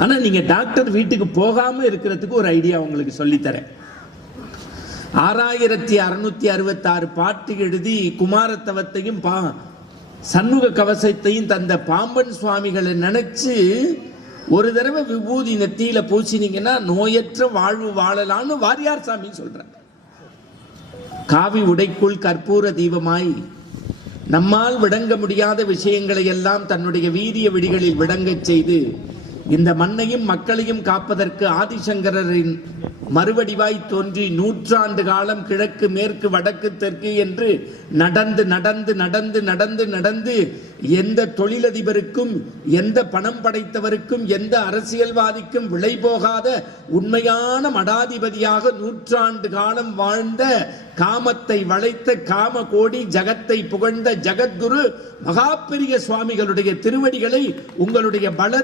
ஆனா நீங்க டாக்டர் வீட்டுக்கு போகாம இருக்கிறதுக்கு ஒரு ஐடியா உங்களுக்கு சொல்லித்தரேன். 6666 பாட்டு எழுதி குமாரத்தவத்தையும் சண்முக கவசத்தையும் தந்த பாம்பன் சுவாமிகளை நினைச்சு ஒரு தடவை விபூதி நெத்தியில பூசினீங்கன்னா நோயற்ற வாழ்வு வாழலான்னு வாரியார் சாமி சொல்ற. காவி உடைக்குள் கற்பூர தீபமாய் நம்மால் விளங்க முடியாத விஷயங்களை எல்லாம் தன்னுடைய வீரிய விடிகளில் விளங்கச் செய்து இந்த மண்ணையும் மக்களையும் காப்பதற்கு ஆதிசங்கரின் மறுவடிவாய் தோன்றி 100 ஆண்டு காலம் கிழக்கு மேற்கு வடக்கு தெற்கு என்று நடந்து நடந்து நடந்து நடந்து நடந்து எந்த தொழிலதிபருக்கும் எந்த பணம் படைத்தவருக்கும் எந்த அரசியல்வாதிக்கும் விலை போகாத உண்மையான மடாதிபதியாக 100 ஆண்டு காலம் வாழ்ந்த காமத்தை வளைத்த காம கோடி ஜகத்தை புகழ்ந்த ஜகத்குரு மகாபெரிய சுவாமிகளுடைய திருவடிகளை உங்களுடைய பல